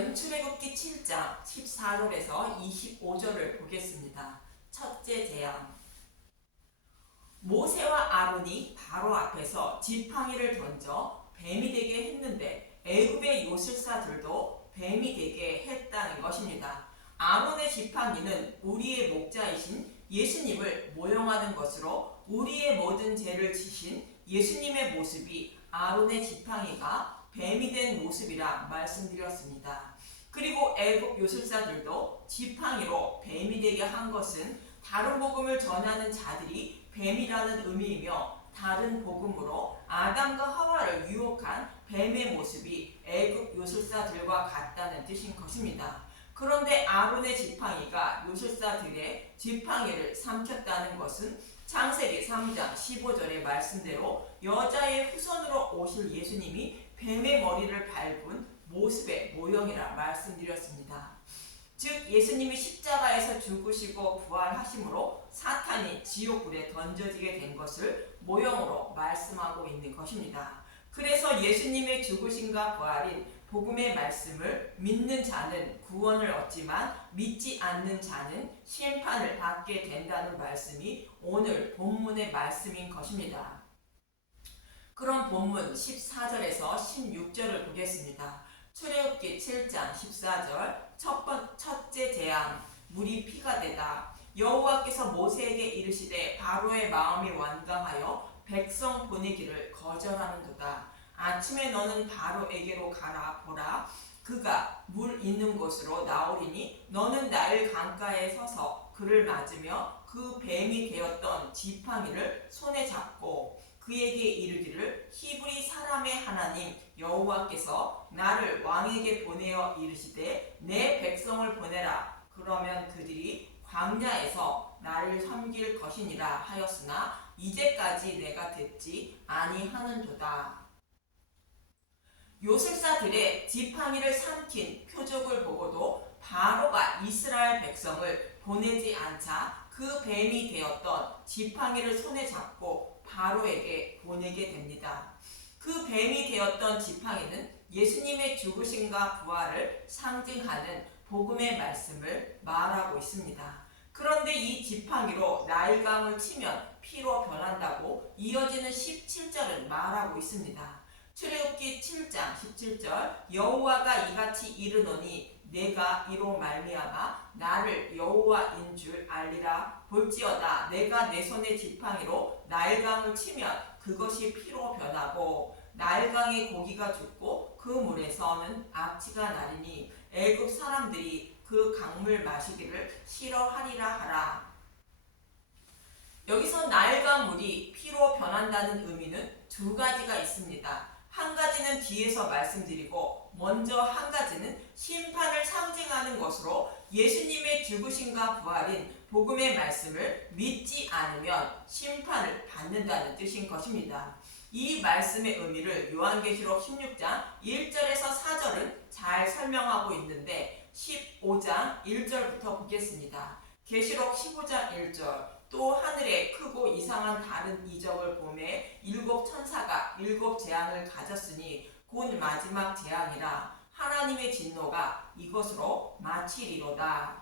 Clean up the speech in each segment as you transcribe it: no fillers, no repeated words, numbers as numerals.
오늘은 출애굽기 7장 14절에서 25절을 보겠습니다. 첫째 재앙. 모세와 아론이 바로 앞에서 지팡이를 던져 뱀이 되게 했는데 애굽의 요술사들도 뱀이 되게 했다는 것입니다. 아론의 지팡이는 우리의 목자이신 예수님을 모형하는 것으로 우리의 모든 죄를 지신 예수님의 모습이 아론의 지팡이가 뱀이 된 모습이라 말씀드렸습니다. 그리고 애굽 요술사들도 지팡이로 뱀이 되게 한 것은 다른 복음을 전하는 자들이 뱀이라는 의미이며 다른 복음으로 아담과 하와를 유혹한 뱀의 모습이 애굽 요술사들과 같다는 뜻인 것입니다. 그런데 아론의 지팡이가 요술사들의 지팡이를 삼켰다는 것은 창세기 3장 15절의 말씀대로 여자의 후손으로 오실 예수님이 뱀의 머리를 밟은 모습의 모형이라 말씀드렸습니다. 즉 예수님이 십자가에서 죽으시고 부활하심으로 사탄이 지옥불에 던져지게 된 것을 모형으로 말씀하고 있는 것입니다. 그래서 예수님의 죽으심과 부활인 복음의 말씀을 믿는 자는 구원을 얻지만 믿지 않는 자는 심판을 받게 된다는 말씀이 오늘 본문의 말씀인 것입니다. 그럼 본문 14절에서 16절을 보겠습니다. 출애굽기 7장 14절 첫째 재앙 물이 피가 되다. 여호와께서 모세에게 이르시되 바로의 마음이 완강하여 백성 보내기를 거절하는도다. 아침에 너는 바로에게로 가라. 보라, 그가 물 있는 곳으로 나오리니 너는 나일 강가에 서서 그를 맞으며 그 뱀이 되었던 지팡이를 손에 잡고 그에게 이르기를 히브리 사람의 하나님 여호와께서 나를 왕에게 보내어 이르시되 내 백성을 보내라. 그러면 그들이 광야에서 나를 섬길 것이니라 하였으나 이제까지 내가 듣지 아니하는도다. 요술사들의 지팡이를 삼킨 표적을 보고도 바로가 이스라엘 백성을 보내지 않자 그 뱀이 되었던 지팡이를 손에 잡고 바로에게 보내게 됩니다. 그 뱀이 되었던 지팡이는 예수님의 죽으심과 부활을 상징하는 복음의 말씀을 말하고 있습니다. 그런데 이 지팡이로 나일강을 치면 피로 변한다고 이어지는 17절은 말하고 있습니다. 출애굽기 7장 17절 여호와가 이같이 이르노니 내가 이로 말미암아 나를 여호와인 줄 알리라. 볼지어다 내가 내 손의 지팡이로 나일강을 치면 그것이 피로 변하고 나일강의 고기가 죽고 그 물에서는 악취가 나리니 애굽 사람들이 그 강물 마시기를 싫어하리라 하라. 여기서 나일강 물이 피로 변한다는 의미는 두 가지가 있습니다. 한 가지는 뒤에서 말씀드리고 먼저 한 가지는 심판을 상징하는 것으로 예수님의 죽으심과 부활인 복음의 말씀을 믿지 않으면 심판을 받는다는 뜻인 것입니다. 이 말씀의 의미를 요한계시록 16장 1절에서 4절은 잘 설명하고 있는데 15장 1절부터 보겠습니다. 계시록 15장 1절 또 하늘에 크고 이상한 다른 이적을 보매 일곱 천사가 일곱 재앙을 가졌으니 곧 마지막 재앙이라. 하나님의 진노가 이것으로 마치리로다.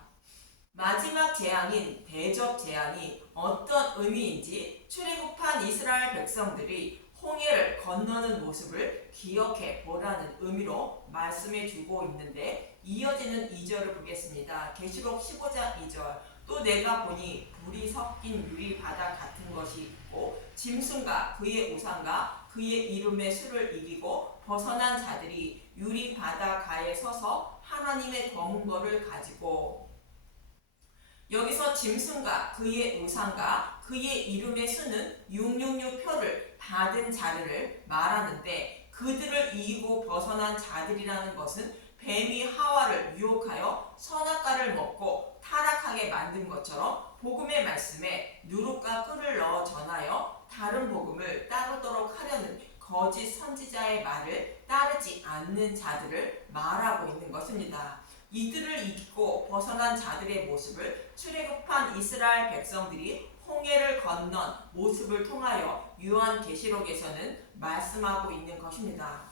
마지막 재앙인 대접 재앙이 어떤 의미인지 출애굽한 이스라엘 백성들이 홍해를 건너는 모습을 기억해 보라는 의미로 말씀해 주고 있는데 이어지는 2절을 보겠습니다. 계시록 15장 2절 또 내가 보니 불이 섞인 유리 바다 같은 것이 있고 짐승과 그의 우상과 그의 이름의 수를 이기고 벗어난 자들이 유리 바다 가에 서서 하나님의 검은 벌을 가지고 여기서 짐승과 그의 우상과 그의 이름의 수는 666표를 받은 자들을 말하는데 그들을 이기고 벗어난 자들이라는 것은 뱀이 하와를 유혹하여 선악과를 먹고 타락하게 만든 것처럼 복음의 말씀에 누룩과 꿀을 넣어 전하여 다른 복음을 따르도록 하려는 거짓 선지자의 말을 따르지 않는 자들을 말하고 있는 것입니다. 이들을 이기고 벗어난 자들의 모습을 출애굽한 이스라엘 백성들이 홍해를 건넌 모습을 통하여 요한계시록에서는 말씀하고 있는 것입니다.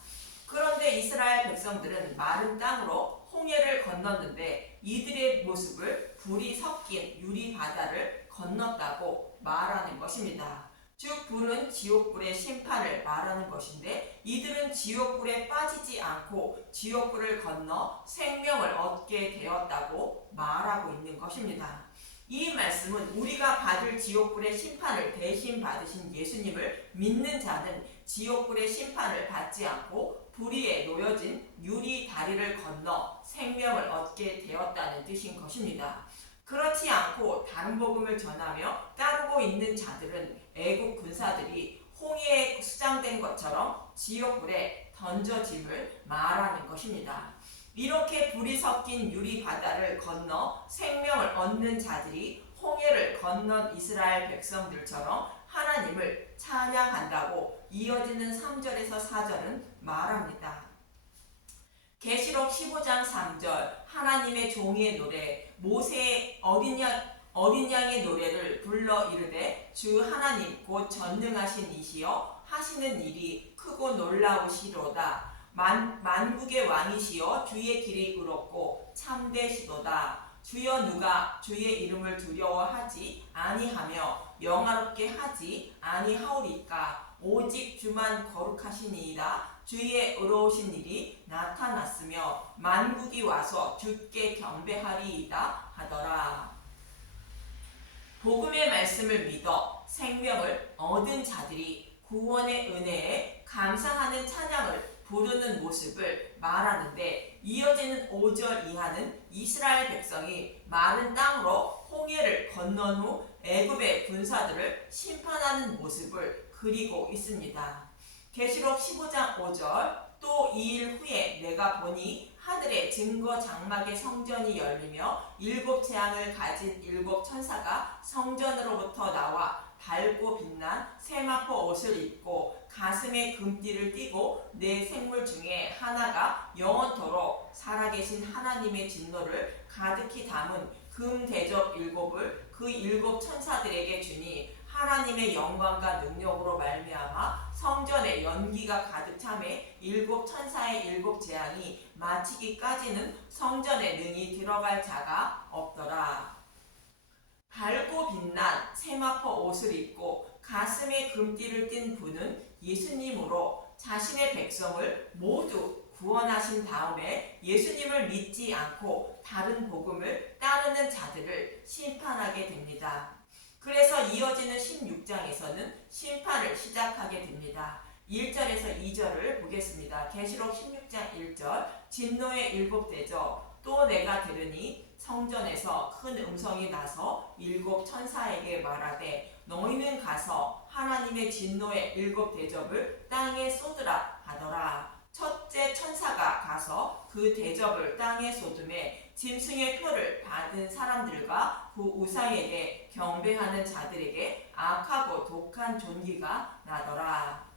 그런데 이스라엘 백성들은 마른 땅으로 홍해를 건넜는데 이들의 모습을 불이 섞인 유리바다를 건넜다고 말하는 것입니다. 즉 불은 지옥불의 심판을 말하는 것인데 이들은 지옥불에 빠지지 않고 지옥불을 건너 생명을 얻게 되었다고 말하고 있는 것입니다. 이 말씀은 우리가 받을 지옥불의 심판을 대신 받으신 예수님을 믿는 자는 지옥불의 심판을 받지 않고 불 위에 놓여진 유리 다리를 건너 생명을 얻게 되었다는 뜻인 것입니다. 그렇지 않고 다른 복음을 전하며 따르고 있는 자들은 애국 군사들이 홍해에 수장된 것처럼 지옥불에 던져짐을 말하는 것입니다. 이렇게 불이 섞인 유리 바다를 건너 생명을 얻는 자들이 홍해를 건넌 이스라엘 백성들처럼 하나님을 찬양한다고 이어지는 3절에서 4절은 말합니다. 계시록 15장 3절 하나님의 종의 노래 모세의 어린 양의 노래를 불러 이르되 주 하나님 곧 전능하신 이시여 하시는 일이 크고 놀라우시로다. 만국의 왕이시여 주의 길이 의롭고 참되시도다. 주여 누가 주의 이름을 두려워하지 아니하며 영화롭게 하지 아니하오리까. 오직 주만 거룩하시니이다. 주의 의로우신 일이 나타났으며 만국이 와서 주께 경배하리이다 하더라. 복음의 말씀을 믿어 생명을 얻은 자들이 구원의 은혜에 감사하는 찬양을 부르는 모습을 말하는데 이어지는 5절 이하는 이스라엘 백성이 마른 땅으로 홍해를 건넌 후 애굽의 군사들을 심판하는 모습을 그리고 있습니다. 계시록 15장 5절 또 2일 후에 내가 보니 하늘의 증거 장막의 성전이 열리며 7 재앙을 가진 7 천사가 성전으로부터 나와 밝고 빛난 세마포 옷을 입고 가슴에 금띠를 띠고 네 생물 중에 하나가 영원토록 살아계신 하나님의 진노를 가득히 담은 금 대접 7을 그 7 천사들에게 주니 하나님의 영광과 능력으로 말미암아 성전에 연기가 가득 차매 7 천사의 7 재앙이 마치기까지는 성전에 능히 들어갈 자가 없더라. 밝고 빛난 세마포 옷을 입고 가슴에 금띠를 띤 분은 예수님으로 자신의 백성을 모두 구원하신 다음에 예수님을 믿지 않고 다른 복음을 따르는 자들을 심판하게 됩니다. 그래서 이어지는 16장에서는 심판을 시작하게 됩니다. 1절에서 2절을 보겠습니다. 계시록 16장 1절 진노의 7 대접 또 내가 들으니 성전에서 큰 음성이 나서 7 천사에게 말하되 너희는 가서 하나님의 진노의 7 대접을 땅에 쏟으라 하더라. 첫째 천사가 가서 그 대접을 땅에 쏟음에 짐승의 표를 받은 사람들과 그 우상에게 경배하는 자들에게 악하고 독한 존귀가 나더라.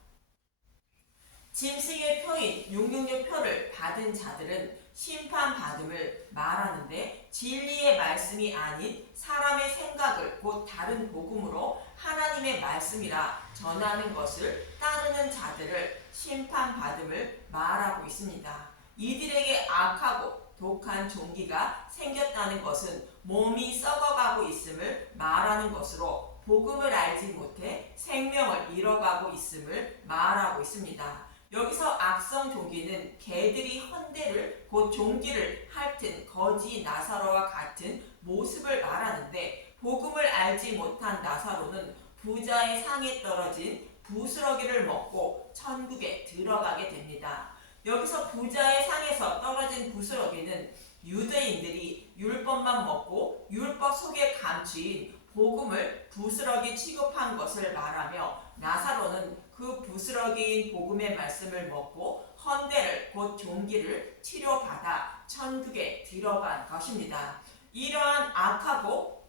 짐승의 표인 666 표를 받은 자들은 심판받음을 말하는데 진리의 말씀이 아닌 사람의 생각을 곧 다른 복음으로 하나님의 말씀이라 전하는 것을 따르는 자들을 심판받음을 말하고 있습니다. 이들에게 악하고 독한 종기가 생겼다는 것은 몸이 썩어가고 있음을 말하는 것으로 복음을 알지 못해 생명을 잃어가고 있음을 말하고 있습니다. 여기서 악성 종기는 개들이 헌대를 곧 종기를 핥은 거지 나사로와 같은 모습을 말하는데 복음을 알지 못한 나사로는 부자의 상에 떨어진 부스러기를 먹고 천국에 들어가게 됩니다. 여기서 부자의 상에서 떨어진 부스러기는 유대인들이 율법만 먹고 율법 속에 감추인 복음을 부스러기 취급한 것을 말하며 나사로는 그 부스러기인 복음의 말씀을 먹고 헌대를 곧 종기를 치료받아 천국에 들어간 것입니다. 이처럼 악하고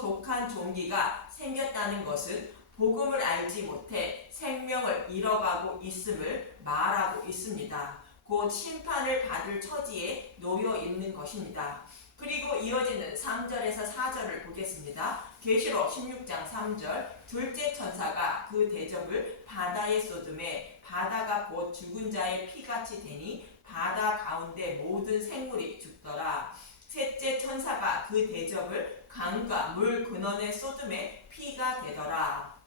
독한 종기가 생겼다는 것은 복음을 알지 못해 생명을 잃어가고 있음을 말하고 있습니다. 곧 심판을 받을 처지에 놓여 있는 것입니다. 그리고 이어지는 3절에서 4절을 보겠습니다. 계시록 16장 3절 둘째 천사가 그 대접을 바다에 쏟음에 바다가 곧 죽은 자의 피같이 되니 바다 가운데 모든 생물이 죽더라. 셋째 천사가 그 대접을 강과 물 근원에 쏟음에 피가 되더라.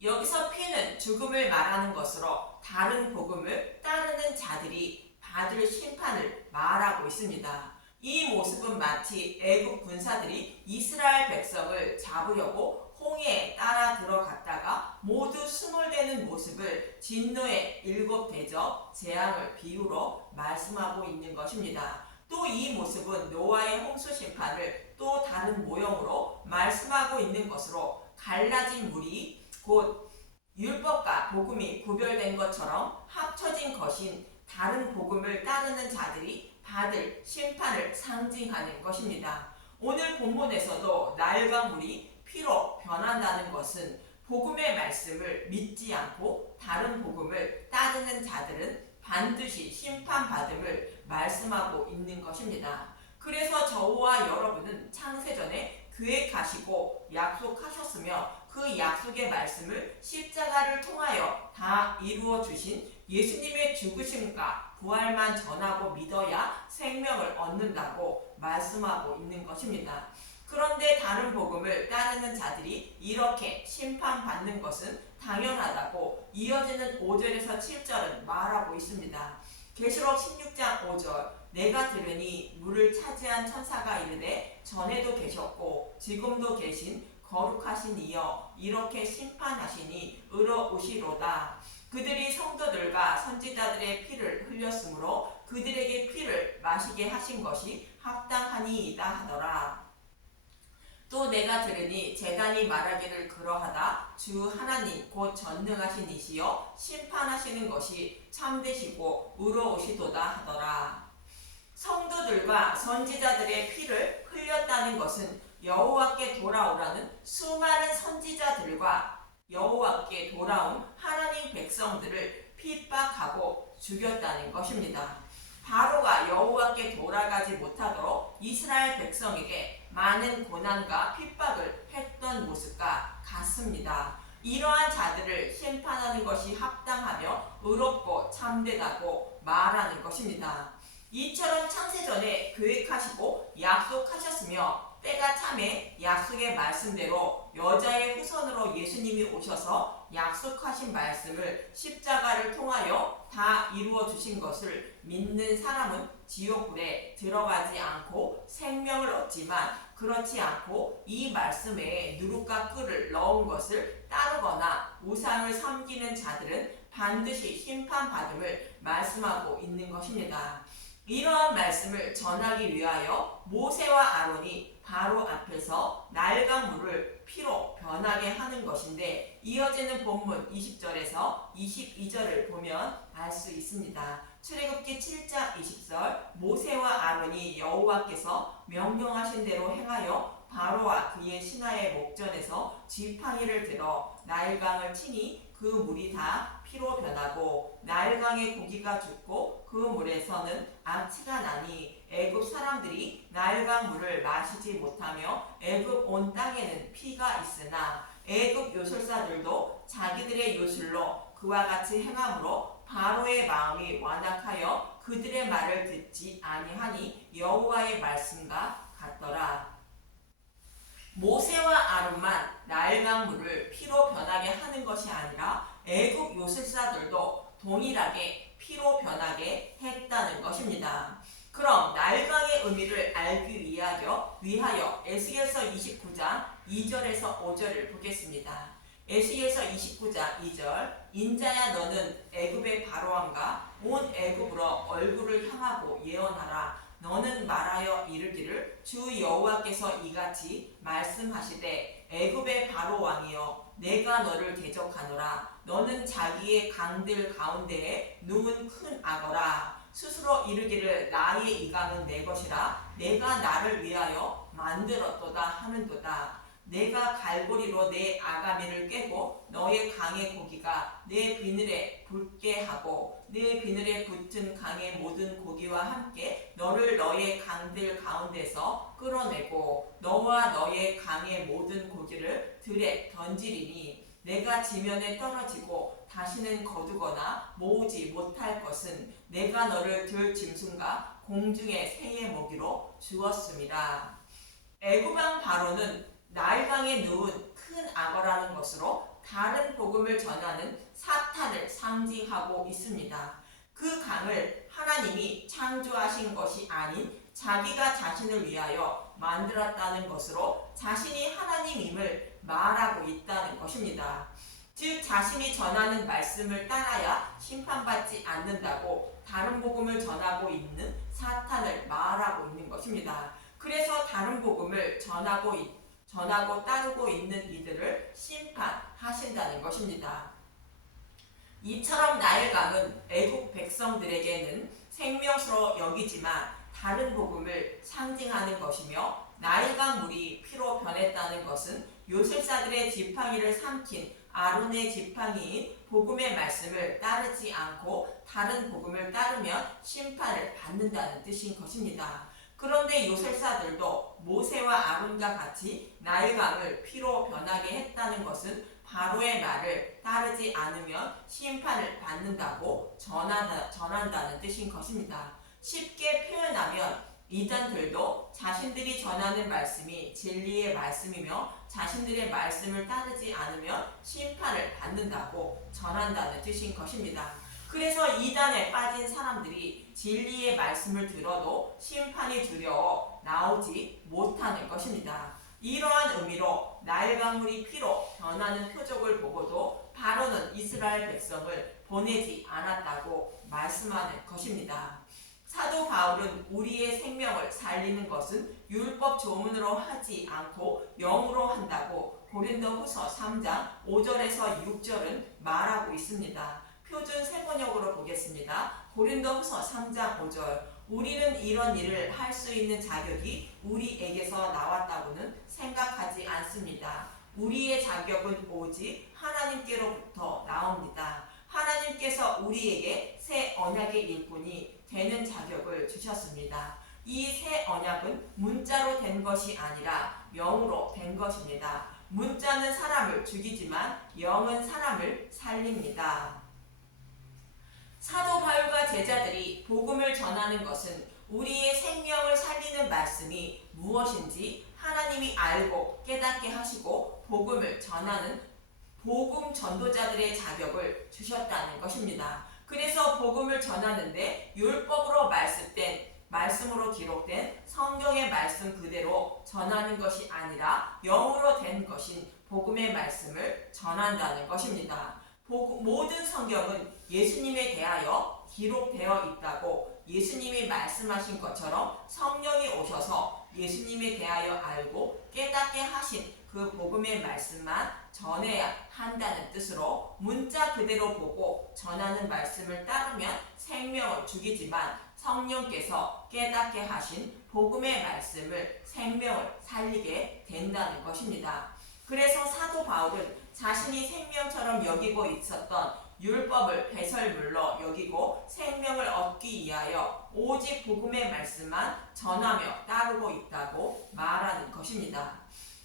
여기서 피는 죽음을 말하는 것으로 다른 복음을 따르는 자들이 받을 심판을 말하고 있습니다. 이 모습은 마치 애굽 군사들이 이스라엘 백성을 잡으려고 홍해에 따라 들어갔다가 모두 수몰되는 모습을 진노의 7 대접 재앙을 비유로 말씀하고 있는 것입니다. 또 이 모습은 노아의 홍수 심판을 또 다른 모형으로 말씀하고 있는 것으로 갈라진 물이 곧 율법과 복음이 구별된 것처럼 합쳐진 것인 다른 복음을 따르는 자들이 받을 심판을 상징하는 것입니다. 오늘 본문에서도 나일강 물이 피로 변한다는 것은 복음의 말씀을 믿지 않고 다른 복음을 따르는 자들은 반드시 심판받음을 말씀하고 있는 것입니다. 그래서 저와 여러분은 창세전에 계획하시고 약속하셨으며 그 약속의 말씀을 십자가를 통하여 다 이루어 주신 예수님의 죽으심과 부활만 전하고 믿어야 생명을 얻는다고 말씀하고 있는 것입니다. 그런데 다른 복음을 따르는 자들이 이렇게 심판받는 것은 당연하다고 이어지는 5절에서 7절은 말하고 있습니다. 계시록 16장 5절 내가 들으니 물을 차지한 천사가 이르되 전에도 계셨고 지금도 계신 거룩하신 이여 이렇게 심판하시니 의로우시로다. 그들이 성도들과 선지자들의 피를 흘렸으므로 그들에게 피를 마시게 하신 것이 합당하니이다 하더라. 또 내가 들으니 제단이 말하기를 그러하다. 주 하나님 곧 전능하신 이시여 심판하시는 것이 참되시고 의로우시도다 하더라. 성도들과 선지자들의 피를 흘렸다는 것은 여호와께 돌아오라는 수많은 선지자들과 여호와께 돌아온 하나님 백성들을 핍박하고 죽였다는 것입니다. 바로가 여호와께 돌아가지 못하도록 이스라엘 백성에게 많은 고난과 핍박을 했던 모습과 같습니다. 이러한 자들을 심판하는 것이 합당하며 의롭고 참되다고 말하는 것입니다. 이처럼 창세전에 계획하시고 약속하셨으며 때가 참에 약속의 말씀대로 여자의 후손으로 예수님이 오셔서 약속하신 말씀을 십자가를 통하여 다 이루어 주신 것을 믿는 사람은 지옥불에 들어가지 않고 생명을 얻지만 그렇지 않고 이 말씀에 누룩과 꿀을 넣은 것을 따르거나 우상을 섬기는 자들은 반드시 심판받음을 말씀하고 있는 것입니다. 이러한 말씀을 전하기 위하여 모세와 아론이 바로 앞에서 나일강 물을 피로 변하게 하는 것인데 이어지는 본문 20절에서 22절을 보면 알 수 있습니다. 출애굽기 7장 20절 모세와 아론이 여호와께서 명령하신 대로 행하여 바로와 그의 신하의 목전에서 지팡이를 들어 나일강을 치니 그 물이 다 피로 변하고 나일강의 고기가 죽고 그 물에서는 암치가 나니 애굽 사람들이 나일강 물을 마시지 못하며 애굽 온 땅에는 피가 있으나 애굽 요술사들도 자기들의 요술로 그와 같이 행함으로 바로의 마음이 완악하여 그들의 말을 듣지 아니하니 여호와의 말씀과 같더라. 모세와 아론만 나일강 물을 피로 변하게 하는 것이 아니라 애굽 요술사들도 동일하게 피로 변하게 했다는 것입니다. 그럼 나일강의 의미를 알기 위하여 에스겔서 29장 2절에서 5절을 보겠습니다. 에스겔서 29장 2절 인자야 너는 애굽의 바로왕과 온 애굽으로 얼굴을 향하고 예언하라. 너는 말하여 이르기를 주 여호와께서 이같이 말씀하시되 애굽의 바로 왕이여 내가 너를 대적하노라. 너는 자기의 강들 가운데에 누운 큰 악어라. 스스로 이르기를 나의 이 강은 내 것이라 내가 나를 위하여 만들었도다 하는도다. 내가 갈고리로 내 아가미를 깨고 너의 강의 고기가 내 비늘에 붙게 하고 내 비늘에 붙은 강의 모든 고기와 함께 너를 너의 강들 가운데서 끌어내고 너와 너의 강의 모든 고기를 들에 던지리니 내가 지면에 떨어지고 다시는 거두거나 모으지 못할 것은 내가 너를 들 짐승과 공중의 새의 먹이로 주었습니다. 애굽왕 바로는 나일강에 누운 큰 악어라는 것으로 다른 복음을 전하는 사탄을 상징하고 있습니다. 그 강을 하나님이 창조하신 것이 아닌 자기가 자신을 위하여 만들었다는 것으로 자신이 하나님임을 말하고 있다는 것입니다. 즉 자신이 전하는 말씀을 따라야 심판받지 않는다고 다른 복음을 전하고 있는 사탄을 말하고 있는 것입니다. 그래서 다른 복음을 전하고 따르고 있는 이들을 심판하신다는 것입니다. 이처럼 나일강은 애국 백성들에게는 생명수로 여기지만 다른 복음을 상징하는 것이며, 나일강 물이 피로 변했다는 것은 요셉사들의 지팡이를 삼킨 아론의 지팡이인 복음의 말씀을 따르지 않고 다른 복음을 따르면 심판을 받는다는 뜻인 것입니다. 그런데 요셉사들도 모세와 아론과 같이 나일강을 피로 변하게 했다는 것은 바로의 말을 따르지 않으면 심판을 받는다고 전한다는 뜻인 것입니다. 쉽게 표현하면 이단들도 자신들이 전하는 말씀이 진리의 말씀이며 자신들의 말씀을 따르지 않으면 심판을 받는다고 전한다는 뜻인 것입니다. 그래서 이단에 빠진 사람들이 진리의 말씀을 들어도 심판이 두려워 나오지 못하는 것입니다. 이러한 의미로 나일강물이 피로 변하는 표적을 보고도 바로는 이스라엘 백성을 보내지 않았다고 말씀하는 것입니다. 사도 바울은 우리의 생명을 살리는 것은 율법 조문으로 하지 않고 영으로 한다고 고린도후서 3장 5절에서 6절은 말하고 있습니다. 표준 세번역으로 보겠습니다. 고린도후서 3장 5절. 우리는 이런 일을 할 수 있는 자격이 우리에게서 나왔다고는 생각하지 않습니다. 우리의 자격은 오직 하나님께로부터 나옵니다. 하나님께서 우리에게 새 언약의 일꾼이 되는 자격을 주셨습니다. 이 새 언약은 문자로 된 것이 아니라 영으로 된 것입니다. 문자는 사람을 죽이지만 영은 사람을 살립니다. 사도 바울과 제자들이 복음을 전하는 것은 우리의 생명을 살리는 말씀이 무엇인지 하나님이 알고 깨닫게 하시고 복음을 전하는 복음 전도자들의 자격을 주셨다는 것입니다. 그래서 복음을 전하는데 율법으로 말씀으로 기록된 성경의 말씀 그대로 전하는 것이 아니라 영으로 된 것인 복음의 말씀을 전한다는 것입니다. 모든 성경은 예수님에 대하여 기록되어 있다고 예수님이 말씀하신 것처럼 성령이 오셔서 예수님에 대하여 알고 깨닫게 하신 그 복음의 말씀만 전해야 한다는 뜻으로 문자 그대로 보고 전하는 말씀을 따르면 생명을 죽이지만 성령께서 깨닫게 하신 복음의 말씀을 생명을 살리게 된다는 것입니다. 그래서 사도 바울은 자신이 생명처럼 여기고 있었던 율법을 배설물로 여기고 생명을 얻기 위하여 오직 복음의 말씀만 전하며 따르고 있다고 말하는 것입니다.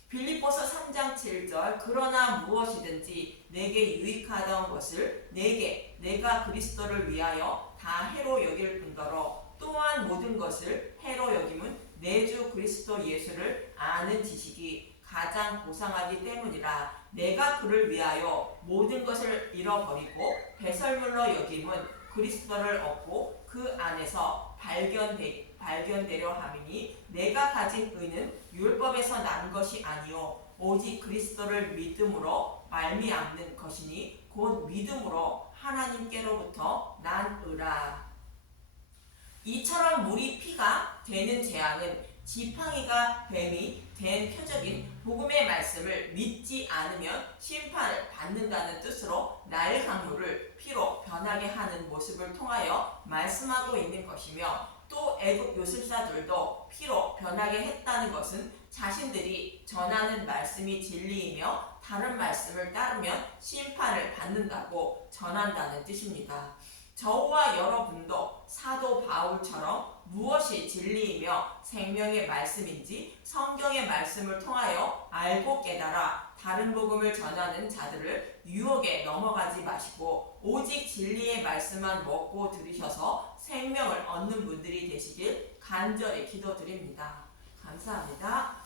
빌립보서 3장 7절. 그러나 무엇이든지 내게 유익하던 것을 내가 그리스도를 위하여 다 해로 여길 뿐더러 또한 모든 것을 해로 여김은 내 주 그리스도 예수를 아는 지식이 가장 고상하기 때문이라. 내가 그를 위하여 모든 것을 잃어버리고 배설물로 여김은 그리스도를 얻고 그 안에서 발견되려 함이니 내가 가진 의는 율법에서 난 것이 아니요 오직 그리스도를 믿음으로 말미암는 것이니 곧 믿음으로 하나님께로부터 난 의라. 이처럼 물이 피가 되는 재앙은 지팡이가 뱀이 된 표적인 복음의 말씀을 믿지 않으면 심판을 받는다는 뜻으로 나일강물을 피로 변하게 하는 모습을 통하여 말씀하고 있는 것이며, 또 애굽 요셉사들도 피로 변하게 했다는 것은 자신들이 전하는 말씀이 진리이며 다른 말씀을 따르면 심판을 받는다고 전한다는 뜻입니다. 저와 여러분도 사도 바울처럼 무엇이 진리이며 생명의 말씀인지 성경의 말씀을 통하여 알고 깨달아 다른 복음을 전하는 자들을 유혹에 넘어가지 마시고 오직 진리의 말씀만 먹고 들으셔서 생명을 얻는 분들이 되시길 간절히 기도드립니다. 감사합니다.